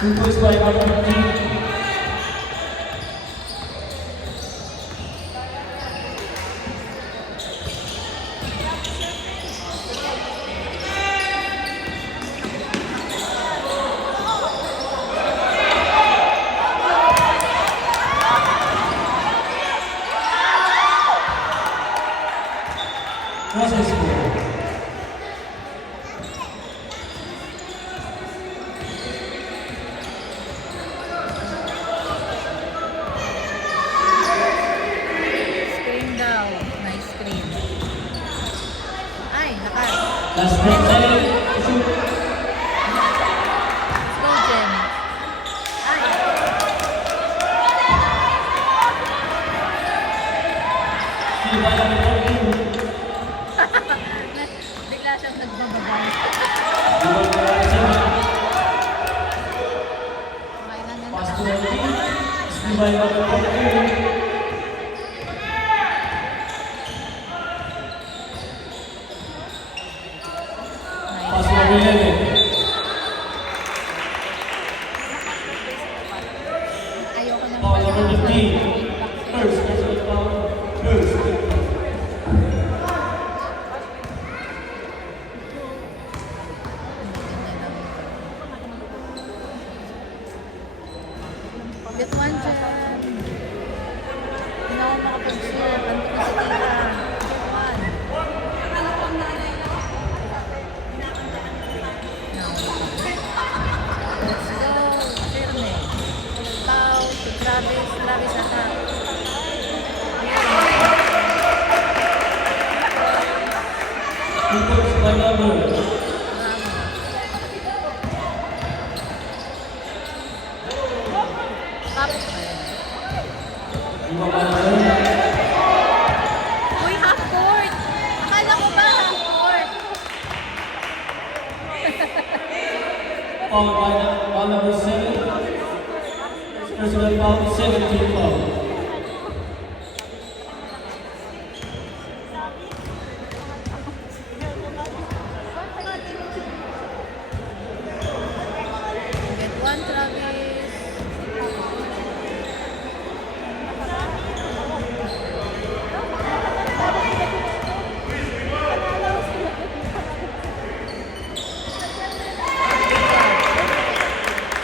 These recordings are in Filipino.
2 points by number 15. What's the score? Screen daw. Nice screen. Ay, naka. Last 10 seconds. Shoot. Let's go, Jen. Ay. Steal by number 42. Bigla siyang nagbababa. Rebound by number 7. Okay lang yan. Pass to number 8. Steal by number 42. Pass to number 11. Ayoko na Foul number 15. First personal foul. First. Get one, Jen. Hindi na ako makapag-shoot. Nandun na si Tita. One. Let's go. Firme. Pau, si Travis. Travis attack. Two points by number. Up. Rebound by number 7. Uy, half court! Akala ko ba half court? Foul by number 7. Personal foul, 17 foul. Get one, Travis.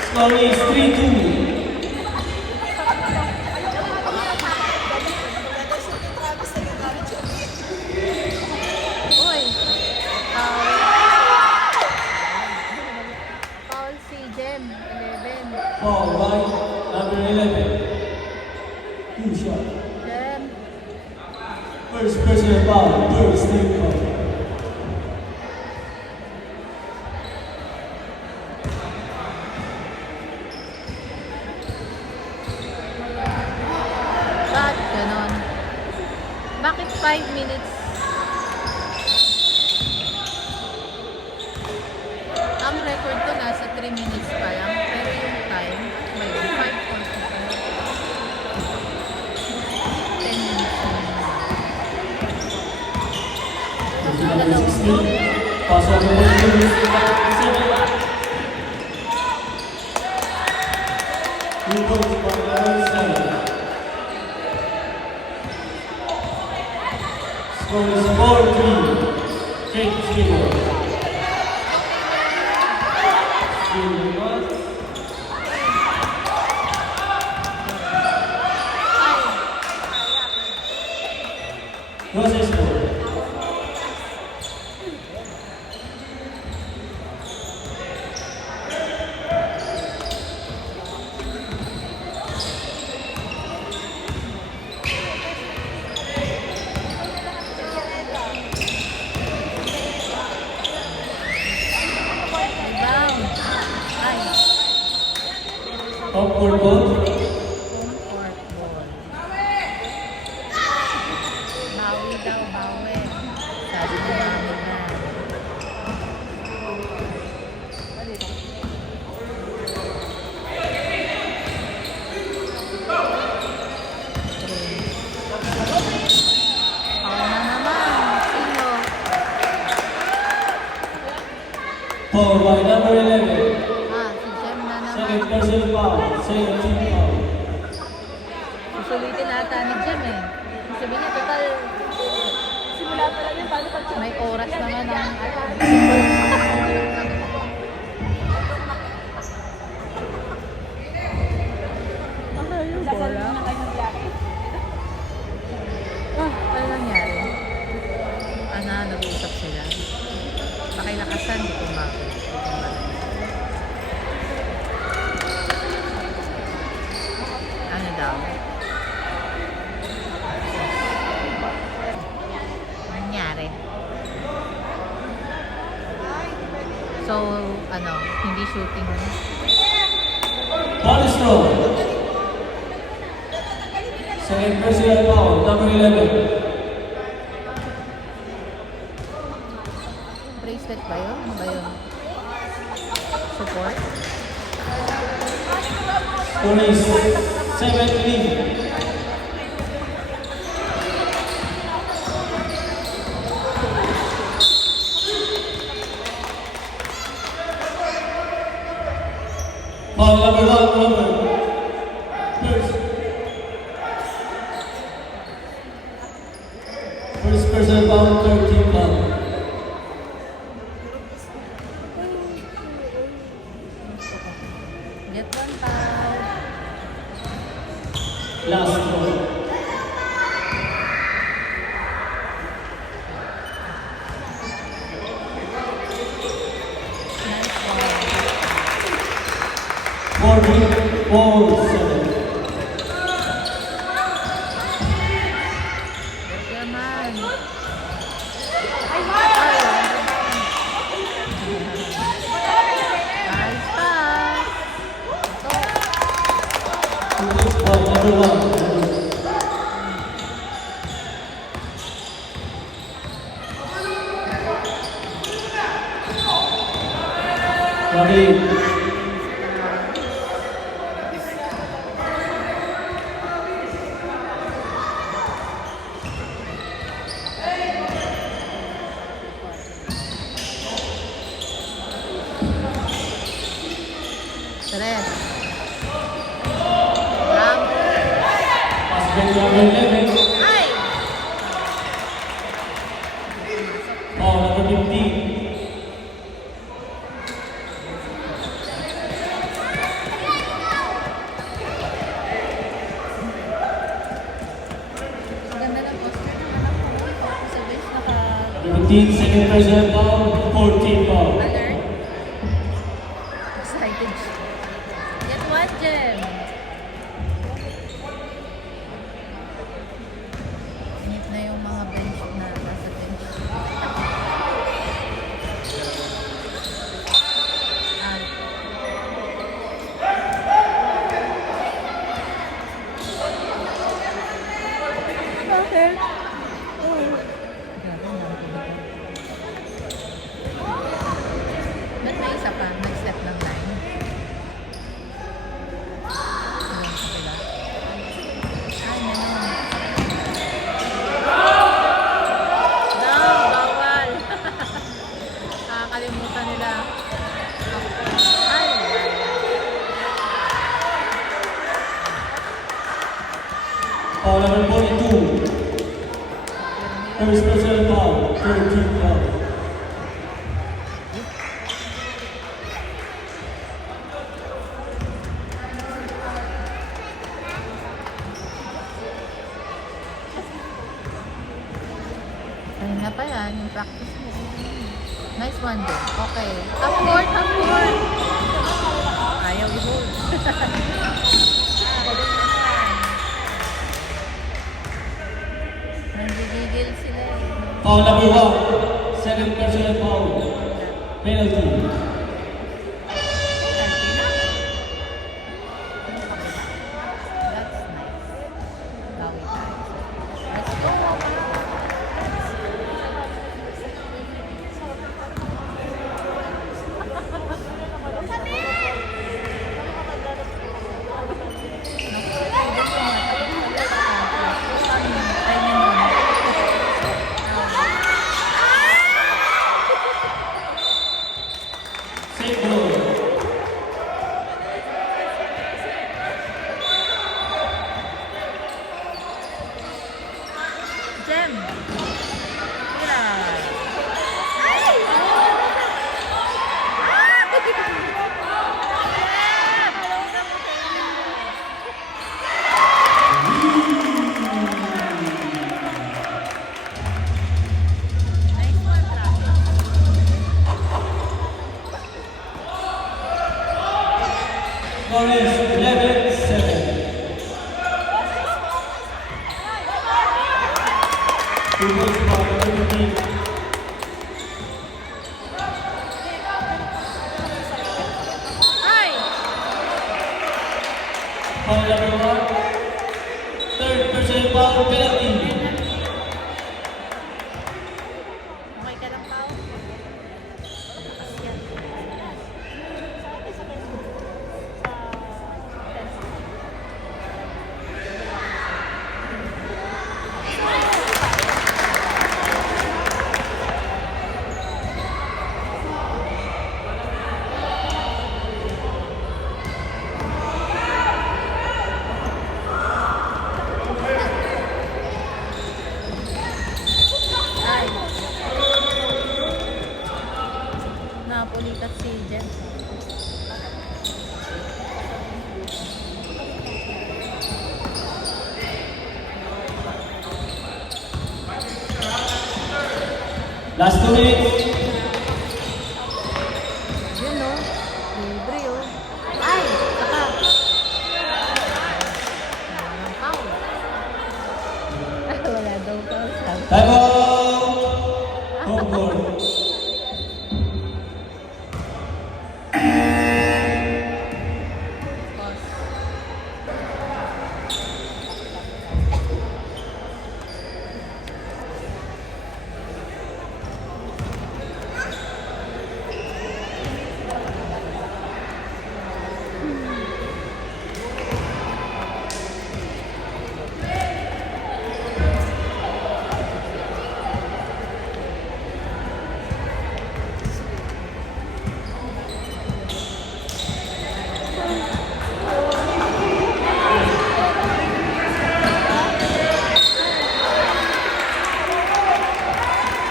Score is 3-2. Uy! Foul. Foul si Jem. 11. Foul by number 11. Two shot. Jem. First personal foul, first team foul. Ba't ganon? Bakit 5 minutes? Ang record ko nasa 3 minutes pa lang. Pero yung time, ngayon, 5:45. 10 minutes na. Personal number 16. Pass over to number 7. Two points by number 7. Score is 4-3. Jake Steele. Steele one. What's the score? Rebound. Ay, Up for ball. home court ball. Bawi daw, bawi. Sabi ni mami na. Foul by number 11. Ah, si Jem na naman. Second personal foul. Second team foul. Susulitin ata ni Jem eh. Sabi niya, total, Simula pa lang yun, paano pag may oras naman ang Dasal na kayo ng biyahe? ano nangyari? Nag-uusap sila. Pakilakasan, di ko makakit. Ano daw? Nangyari. So, hindi shooting. Bonistro. Second personal foul. Number 11. Bracelet ba yun? Ano ba yun? Support? Police. 7-3. Foul number 1, Robert. First personal foul, third team foul. Get one foul. Last foul. Nice ball. 4-7. German. Nice pass. Foul number 1. Ravi. Tres. Ram. Basket number 11. Ay! Foul number 15. Ganda ng poster naman ako. Sa bench naka 15, second personal foul, 14 foul. alert. Excited siya. Get one, Jem. Init na yung mga bench na nasa bench. Ah. Bakit? Grabe, ang dami ko dito. Ba't may isa pa? Nag-step ng line? Alam ko sila. Ay, nanon. No, bawal. Nakakalimutan nila. Ay, Foul number 42. First personal foul, third team foul. kanina pa yan, yung practice mo. Nice one din. Okay. Half court, half court. Ayaw i-hold. Nanggigigil sila eh. Foul number 1, second personal foul, penalty. That's nice. Bawi tayo. Let's go. 2 points for number 15. Ay! Foul number 1. Third personal foul penalty. Okay ka lang, Pao? Ay! Napulikat si Jen. Last 2 minutes. Yun o. Libre o. Ay! Saka. Walang foul. Wala daw foul. Sabi. Time out. Home court. Pause.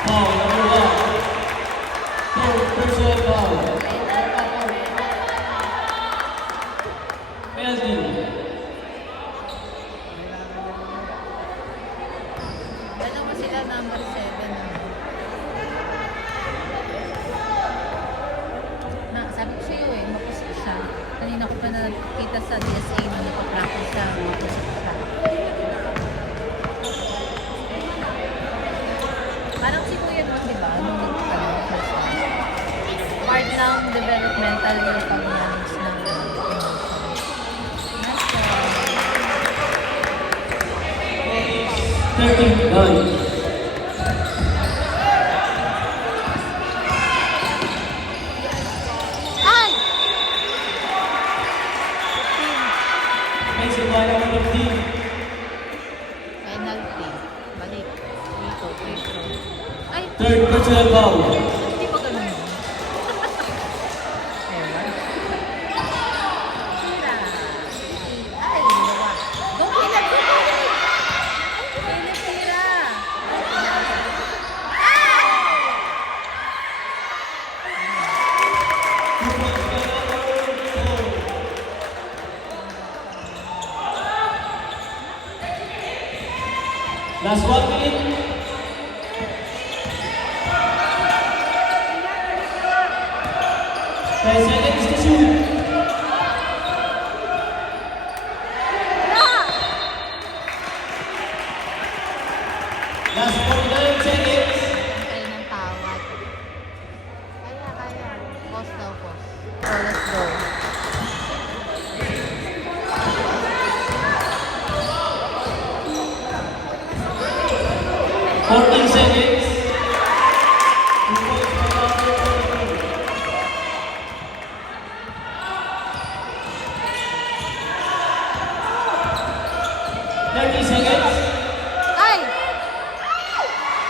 Foul number 1. Third personal foul. Penalty. Dalawa sila number 7. Sabi ko sa'yo eh, mapusok siya. Kanina ko pa nakita sa DSA na nagpa-practice siya, mapusok siya. Parang si Kuya Don, di ba? Nung nagpa-first time. Part ng developmental na pag-manage ng emotion. Nice 39. Ay! Next one number 15. Penalty. Balik. Dito, free throw. Ay! Third personal foul. Hindi ba ganun yun? Ewan. Tira. Ay, nawa. Go, Philip! Go, Philip! Philip, tira! Last 1 minute. Ten seconds to shoot. Last 49 seconds. Kayo ng tawad. Kaya. Pause daw, pause. So, let's go. Fourteen seconds. Thirty seconds. Ay!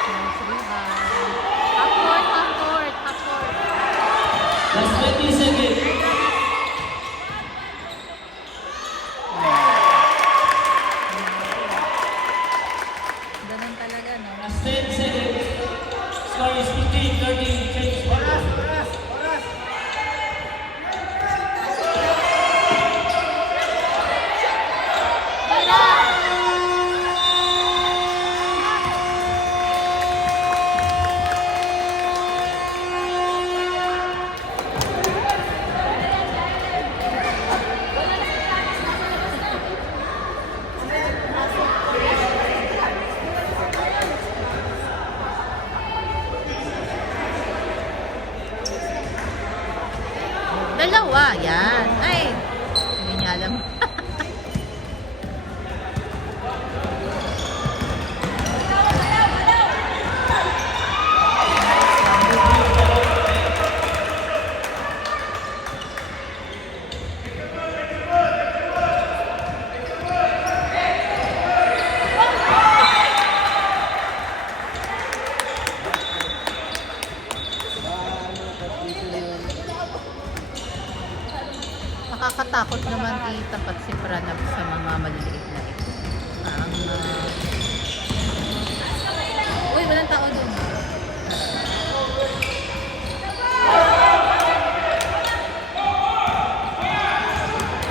Nice rebound. Half court. Last 20 seconds. Ganun talaga, no? Last 10 seconds. Score is 15-13. Change oras. Tira! yan. Ay, hindi niya alam. Nakakatakot naman itapat si Pranab sa mga maliliit na ito. Uy, walang tao dun.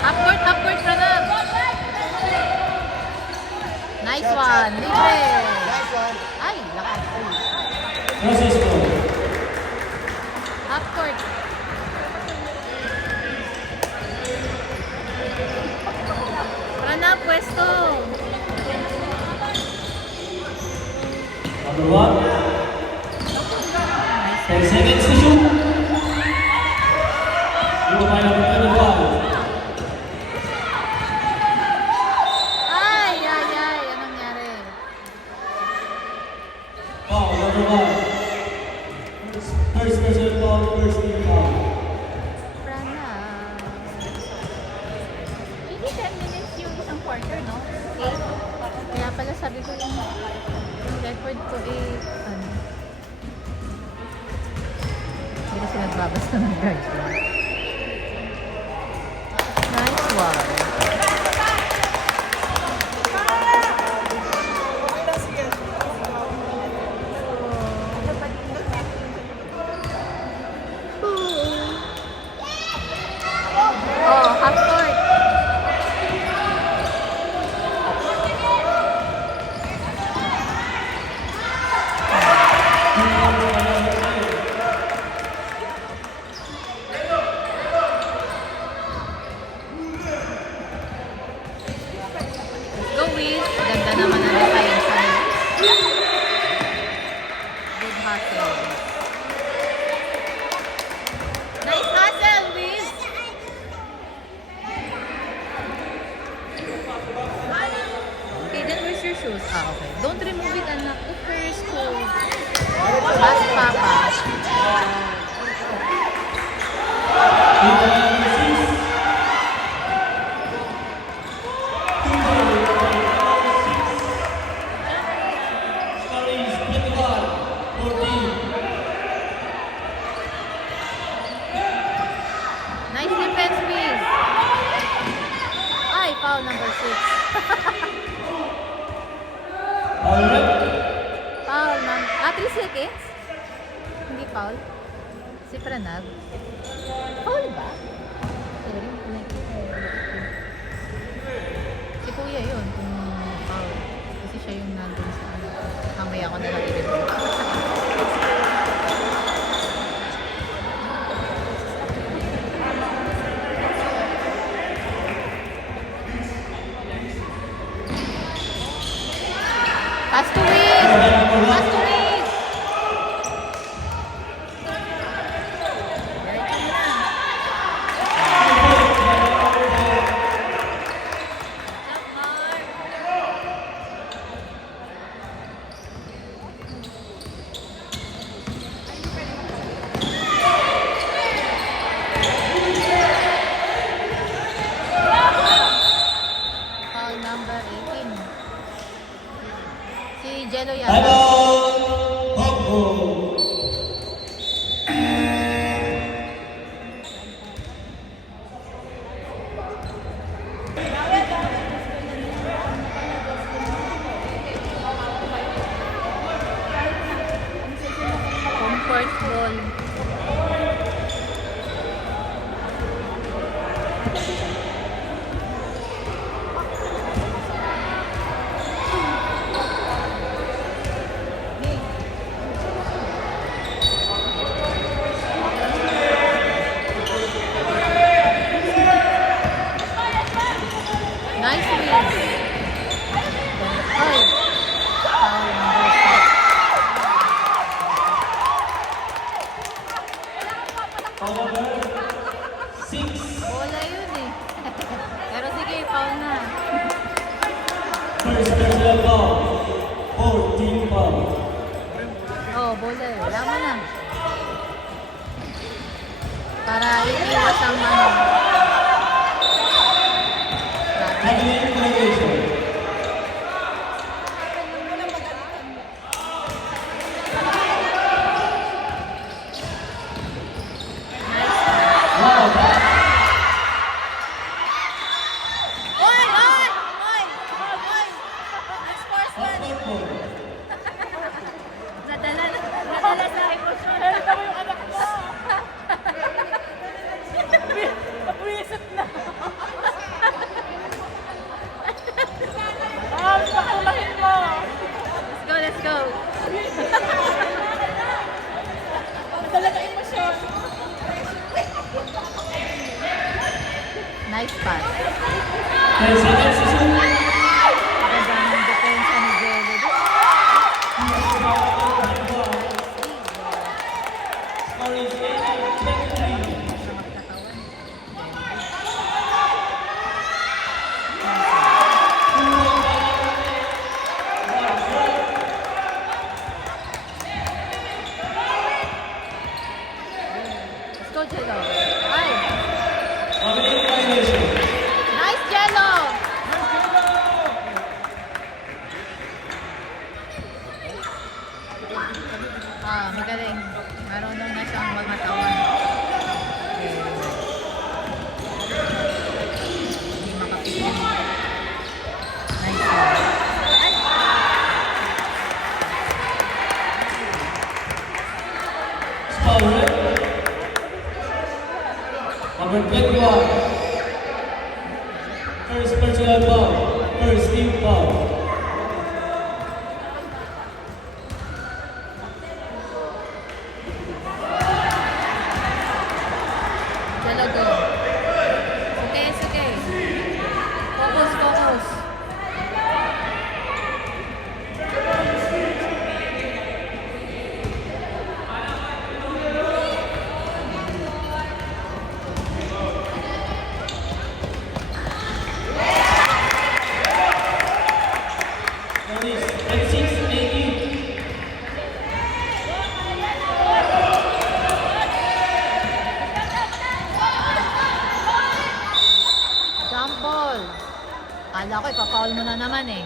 Upward, Pranab! Nice one! Libre! Ay, lakas. Process po. Upward. Pranab, pwesto! Number 1. 10 seconds to shoot. Yung kaya ng 25. Ay! Anong nangyari? Foul, number 1. First person foul, first team foul. Pranab. Hindi 10 minutes yung isang quarter, no? Okay. Kaya pala sabi ko yung record ko ano. Hindi kasi nagbabasta ng guidelines. Nice one. Oh, half court. Go, Wiz. Ganda naman ang defense. Good hustle. Nice hustle, Wiz. Okay, then where's your shoes? Okay. Don't remove it, anak. The first cold. Last papa. Scoring 21, 14. Nice defense, Wiz. Ay, foul number 6. Foul rep. Foul ng... 3 seconds? Hindi foul? Si Pranab? Foul ba? Sorry, nakikita yun. Si Kuya yun kung foul. Kasi siya yung nandun sa ano. Mamaya ako na lang i-review. Pass to Wiz! Pass to Wiz! Foul number 18. Si Jello yan. Time out. Hong Kong. Comfort ball. bola eh. Wala mo na. Para iiwas ang ano. Heavy violation. Wow, pass. Oy! Oy! Oy! Oy! Sportsman! Off-court ball. Nadala sa emosyon. Meron mo yung anak mo. Napwisit na. Pakalahin mo. Let's go! Nadala na emosyon. Nice pass. 10 seconds to shoot. Ganda ng depensa ni Jello. Score is 18-23. Let's go, Jello. Ay! Heavy violation. Nice, Jello! Magaling. Marunong na siyang magmatawan. Hindi makapigil. Nice one. Foul red. Number 21. First personal foul. First team foul. Jello, go. Okay, it's okay. Focus, focus. Score is 26-18. Jump ball. Kala ko, ipa-foul mo na naman eh.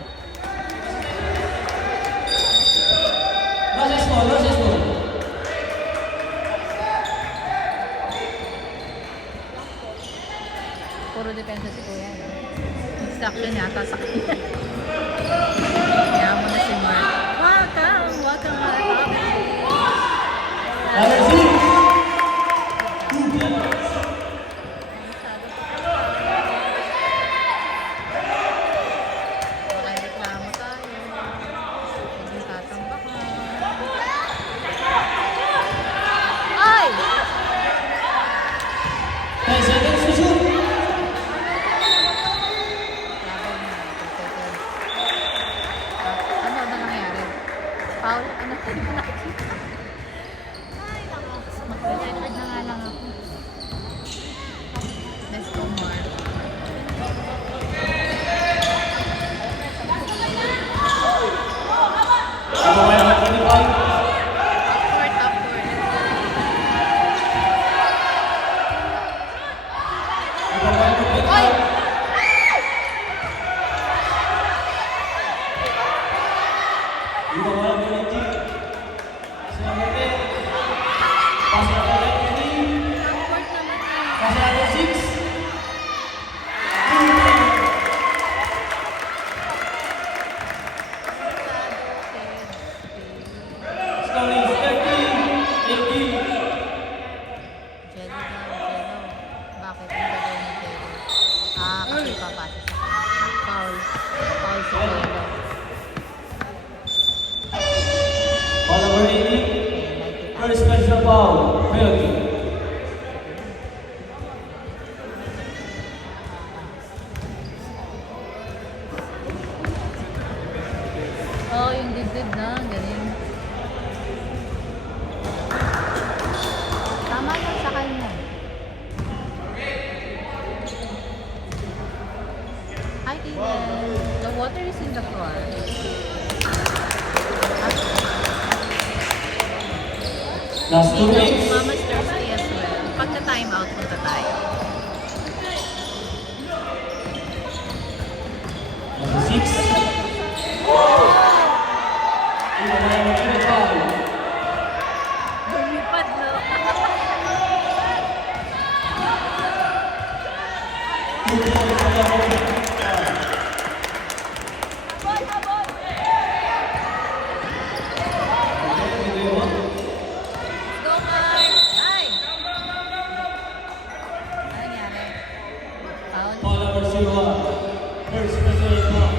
Last score, last score. Puro depensa si Kuya. No? Instruction yata sa kanya. Kaya mo na si Mark. Welcome! Welcome, Mark. Number 6. 2 points. Reklamo tayo. Huwag yung tatambakan. Ay! 10 seconds to shoot. Laban na. Ano ba nangyari? Foul? Ano? Ay, nako. Mag-rejected na nga lang ako. Let's go, Mark. Number 25. Upward, upward. Number 25. Oy! Number 20. Number 10. Pass number 19. Upward naman eh. Pass number 6. Score is 30-18. Jello daw, Jello. Bakit ang gagawin ni Jello? Kasi papasa sa kanya. Foul. Foul si Jello. Ball number 18. First personal foul. Penalty. Oh, yung dibdib na. Galing. Tama lang sa kanya. Hi, Eden. The water is in the floor. Last 2 Dito, minutes. Mama's thirsty as well. Pagka-time out, punta tayo. Number 6. Number 5. Lumipad, no? Go, Mark! Ay! Ano nangyari? Foul? Foul number 01. First personal foul.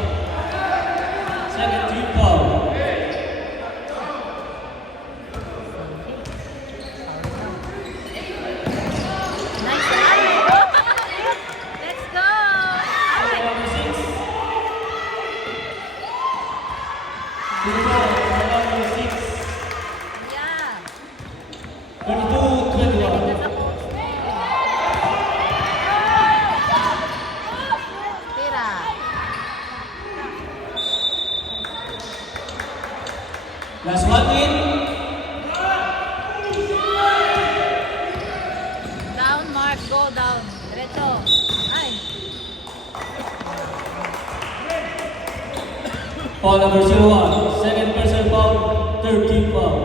Second team foul. Nice. Ay! Let's go! Ay! Number 6. Team foul. Foul number 6. Yeah! 22-21. Nasa post. Tira. Last 1 in. Down, Mark. Go down. Diretso. Ay! Foul number 01. Second personal foul. Third team foul.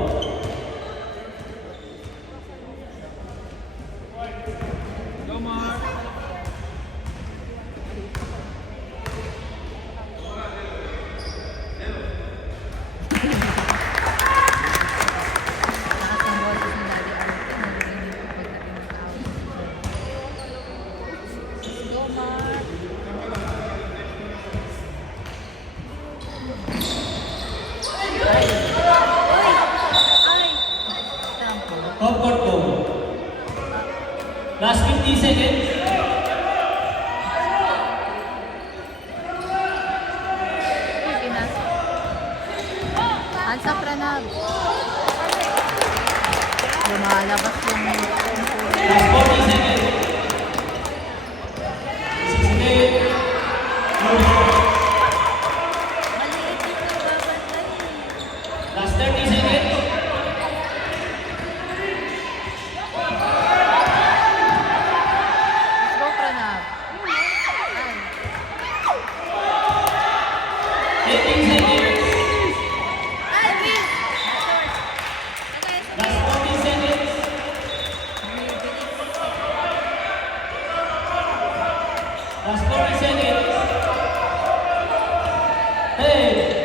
Lakas ng boses ni Daddy Arthur. Narinig ko pagdating ng tao. Go, Mark. Ay! Ay! Sampo. Half court goal. Last 50 seconds. Pinasok. Hands up, Ranab. Lumalabas yung Last 40 seconds. 68. maliit dito, babantay. Last 30 seconds. Let's go, Ranab. Ay. 18 seconds. Ay, Bill! Short. Okay, Last 40 seconds. Last 40 seconds. Hey.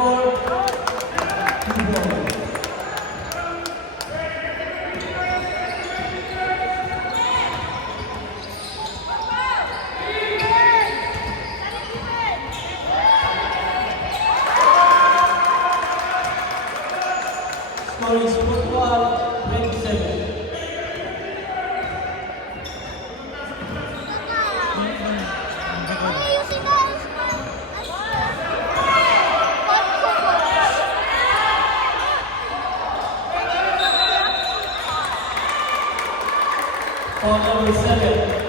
Score is 25. score is 41-27. Foul number 7.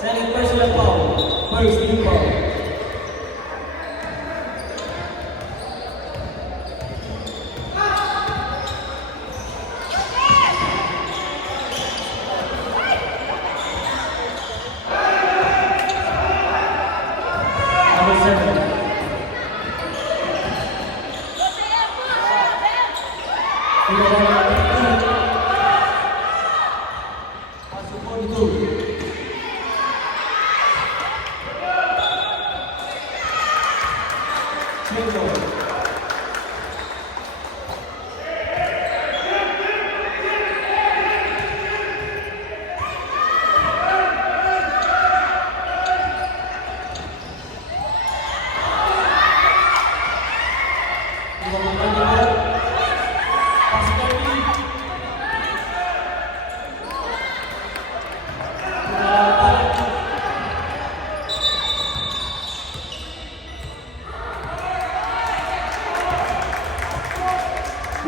Second personal foul. First team foul. Number 7. Pasok 42.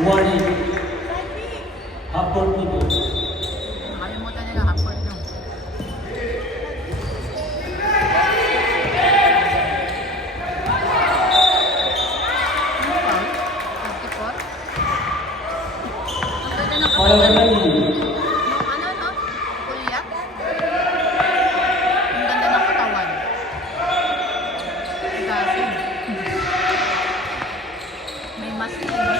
Warning. Half-court people. Nakalimutan nila half-court nyo. Foul number 3. Yung ano, no? Kulya? Ang ganda ng katawan. Kasi, may mask yan, no?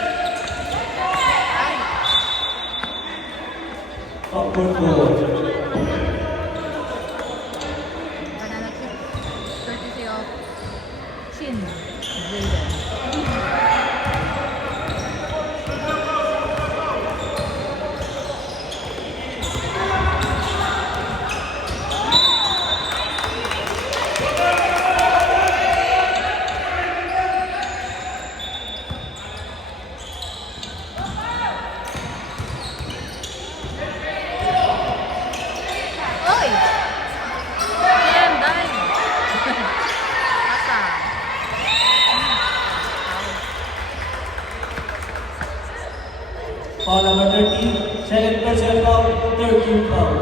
Ay, Half-court ball. banana chip. Courtesy of Chin Jaden. Oy! Damn, dime! Asa? Foul number 13. Second personal foul. Third team foul.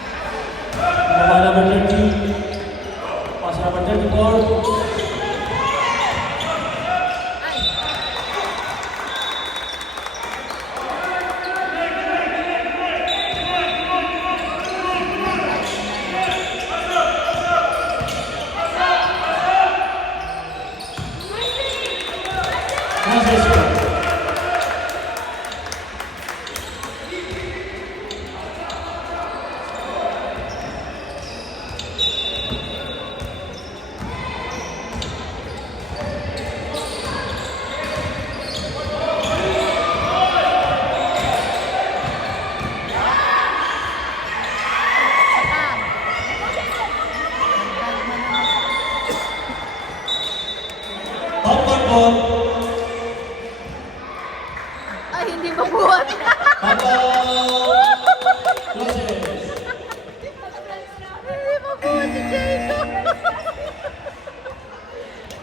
Foul number 13. Pass number 34. Ay! Loses score. Saka! Nagdahil na naman. Half-court ball. Ay, hindi mabuhat! Half-court. Loses. Hindi mabuhat si Jacob!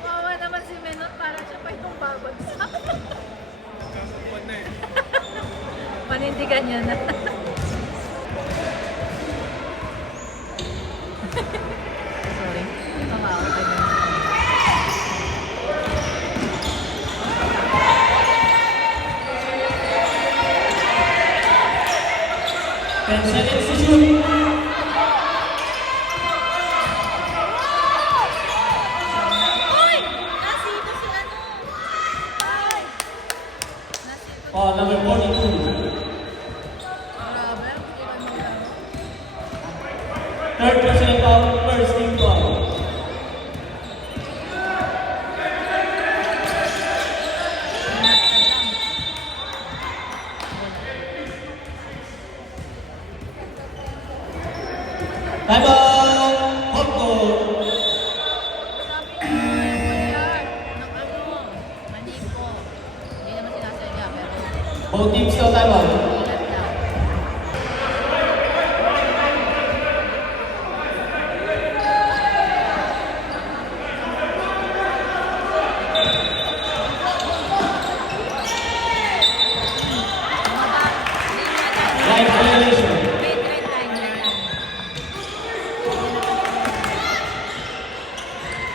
Wawa naman si Menot, parang siya pa itong babagsak. Panindigan niya na. Sorry. Nakaka-out na. 10 seconds to shoot. Foul number 42. Grabe, iwan mo lang. Third personal foul. First team foul. Both teams still time out. Ingat lang. Line violation.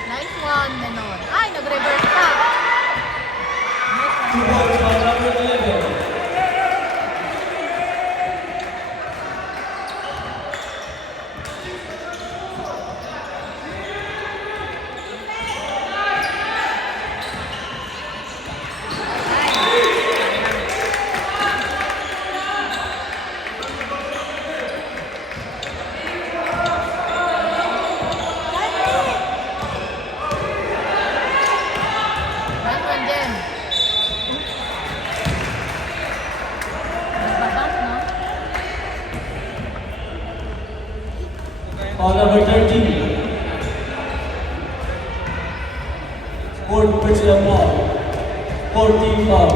Nice one, Menon. Ay, nag-reverse pa. 2 points by number 11. Nice one, Jem. Nagbabas, no? Foul number 13. Fourth personal foul. 14 foul.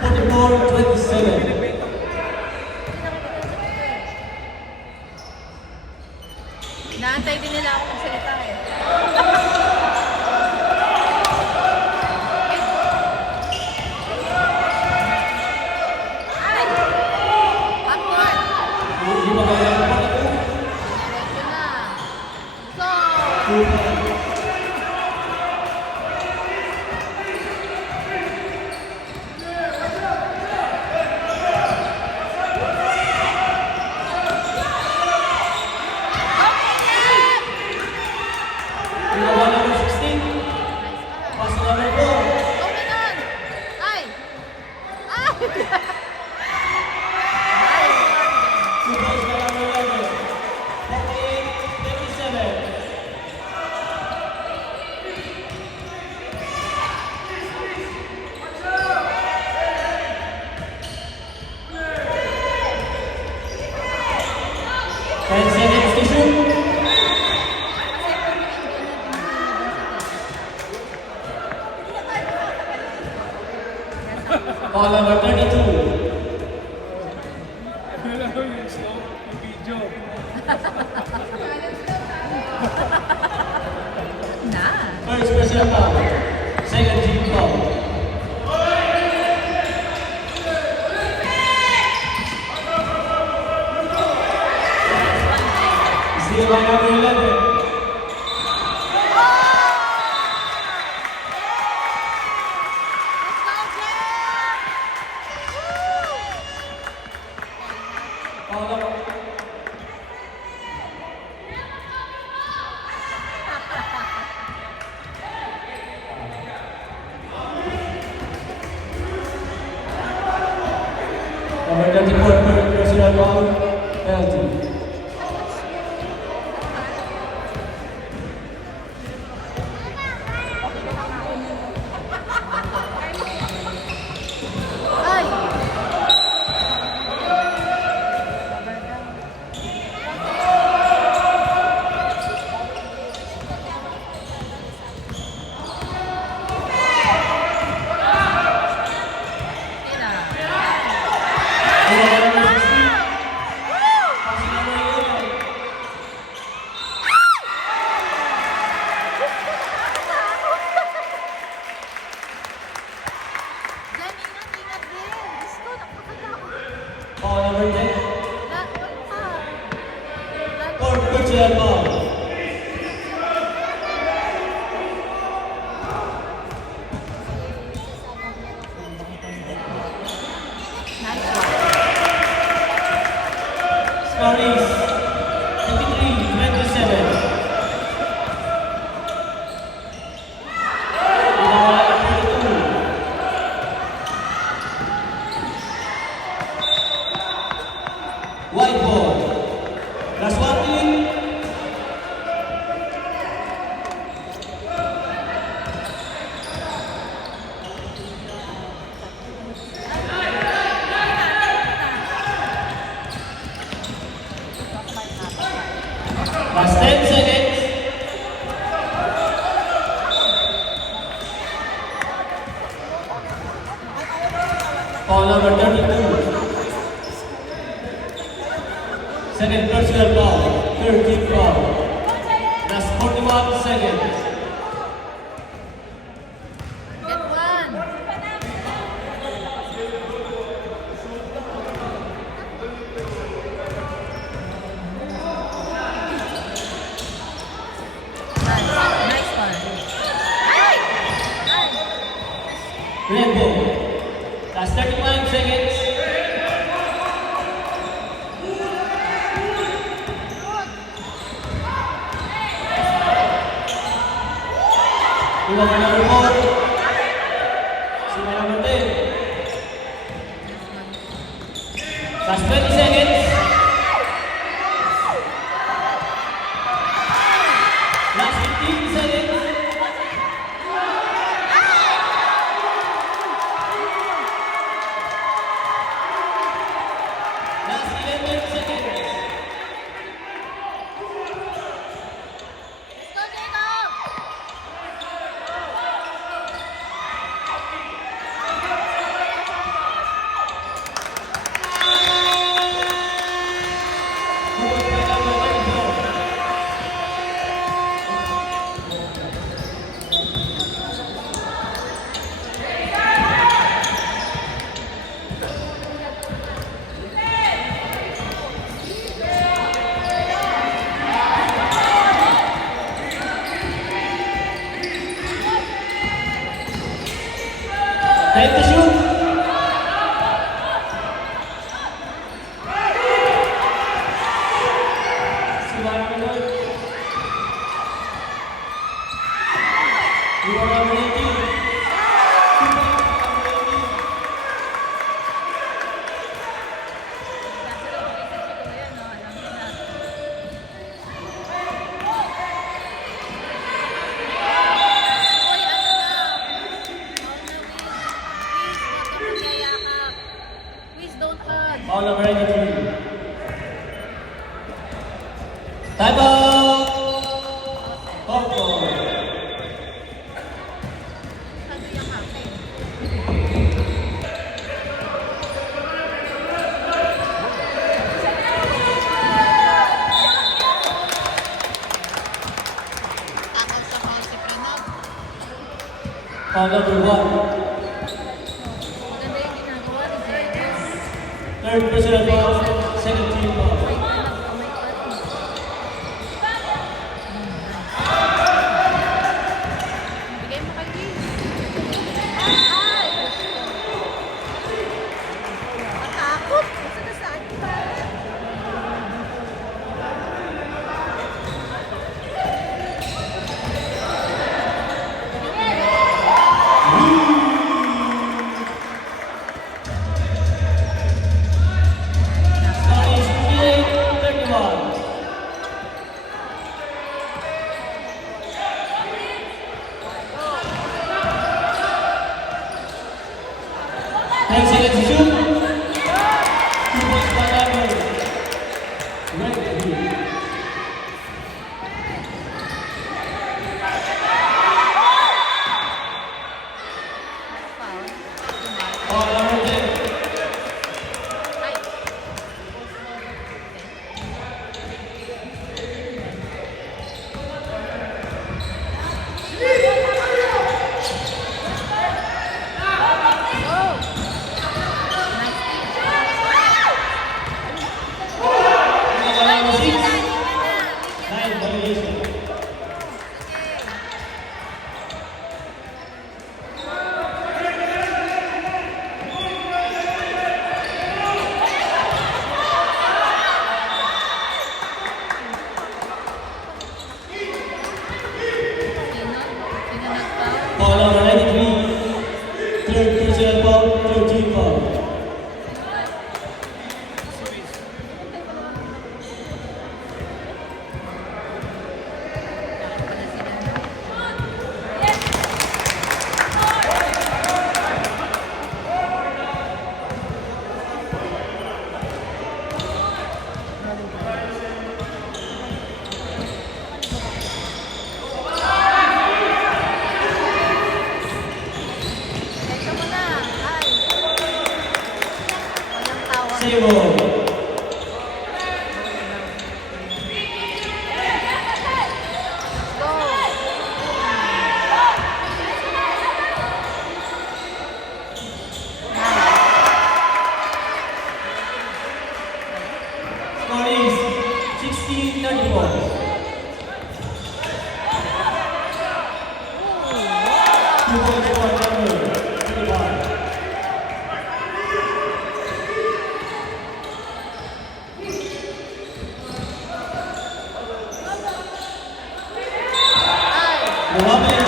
Forty-four, 27. Naantay din nila ako magsalita eh. Ay! Backward! Hindi ba kaya Diretso na. So! 2 points. Foul number 16. Nice Pass one. number 4. Oh, Menon! Ay! Ay! Nice one. 2 points by number 11. 48, 57. Ten seconds to shoot. Foul number 32. Na. First personal foul. Second team foul. Steal by number 11. Let's go, Jem! Woo! Foul number number 34, first personal foul. Penalty. Ay! Tina. Foul number 16. Pass number 11. Jem, ingat din. Diyos ko, nakakatakot. Foul number 10. Ano ka? Fourth personal foul. Nice one. Score is 53-27. Number 42. White ball. Last one in. Last 10 seconds. Red ball. Last 35 seconds. Iwan mo na report. Sumaya mo din. Last 20 seconds. Last 15 seconds. Last 11 seconds. Go, Jacob! Time to shoot. Sumaya mo na. Iwan mo na din. Please don't hug. Foul number 83. Time out! Popcorn. Hug yung happy. Takot sa foul si Prinod. Foul number 1. Maganda yung ginagawa ni Jacob. Third personal foul. Second team foul. May anak ko, may pati. Bigay mo kay Liz. Ay! Matakot! Gusto na sa akin pa. Mohamed.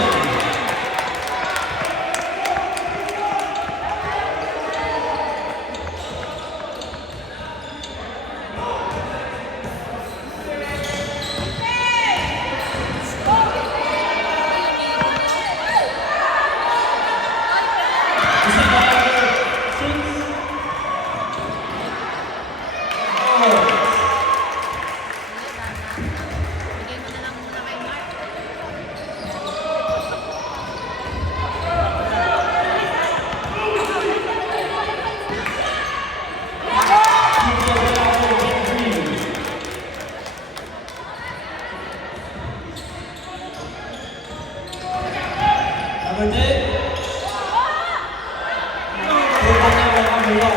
Bigay mo na lang muna kay Mark. Number 10. Number 1.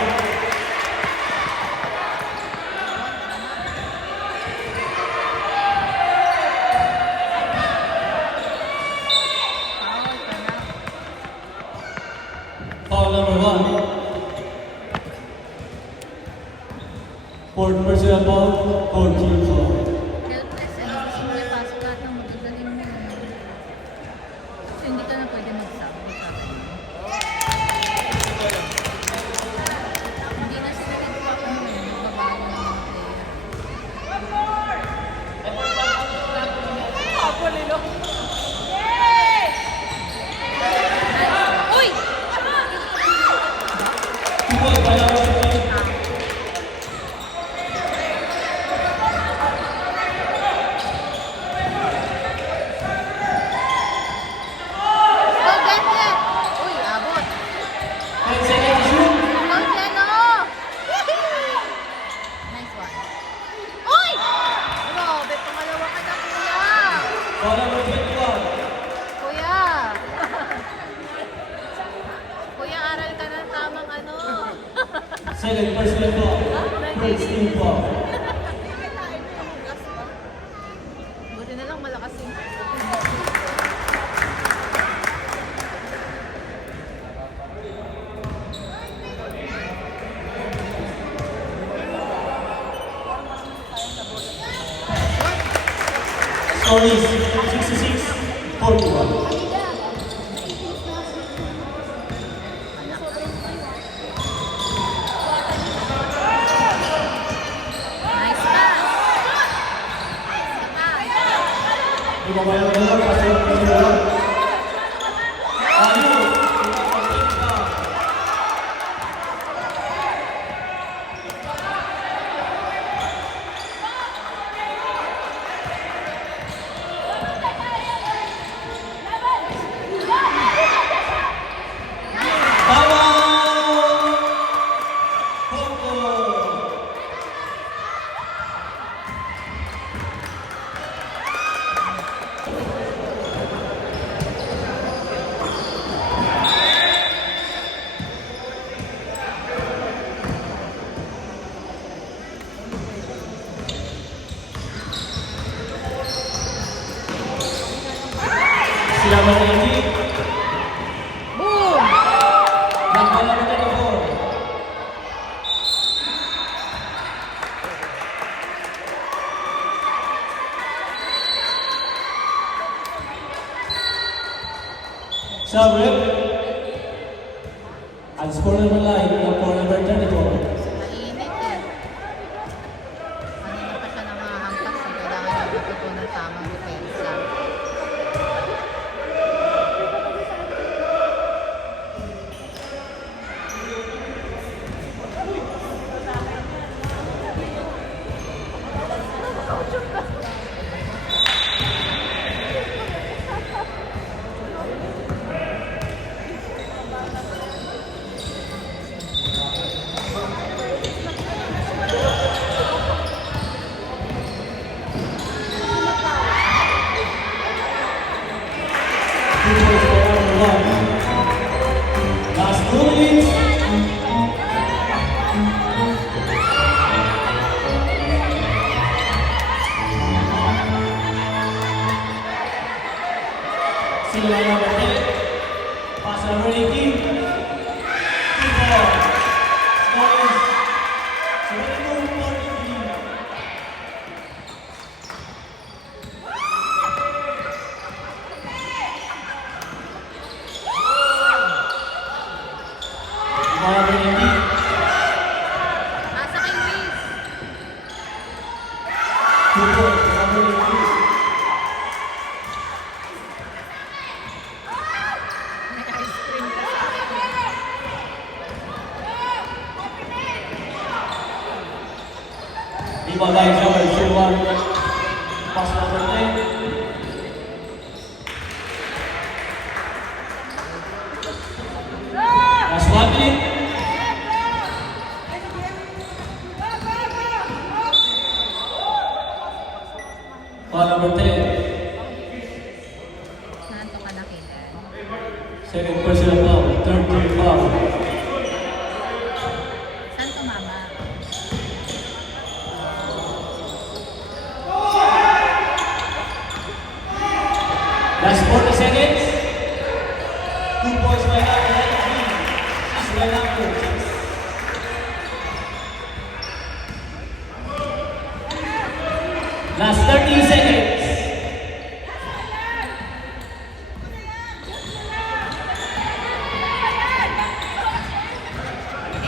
Foul number 1. Fourth personal foul, fourth team foul. Helpless eh. Gusto mo ipasok lahat ng magagaling mo. So hindi ka na pwede magsabi sa akin. Hindi na sila nagpapa mo. Magbabago ng mga player. Apo nilo. Uy! Two-point by number 15. Go, Benjen! Uy, abot. 10 seconds to shoot. Go, Jeno! Nice one. Uy! Grabe, pangalawa ka na, kuya. Foul number 21. Kuya! Kuya, aral ka ng tamang ano. Second personal foul, first team foul. Buti na lang malakas yung Score is 66-41. nice pass. Nice pass. Di ba may mga kasi yung ayun. Tama! Bongo! Sila Manigi, Boom! Nagpala na 24. Sub-rep, ang score naman line ng for number 34. Mainit eh. Kanina pa siya namahampas. Ang kailangan niya matutunan tamang depensa. Last 2 minutes. Sila number 10. Pass number 18. Keep ball. Score is 72-43. 10. Saan to ka nakita? Second personal foul. Third team foul. Saan to mama? Last 40 seconds. 2 points by Nako. 6 by Nako. Last 30 seconds.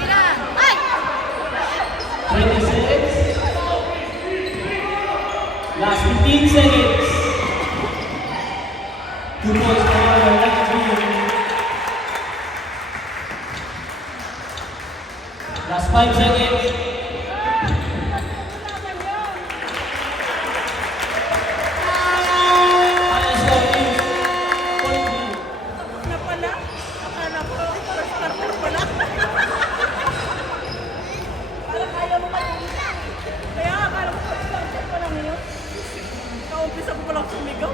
Ilan? Ay! 20 seconds. Last 15 seconds. 2 points by Nako. Last 5 seconds. Final score is 43. Na pala. Akala ko, first quarter pala. Parang kaya mo mag-umpisa. Kaya akala ko first quarter pa lang yun. Kaumpisa ko palang sumigaw.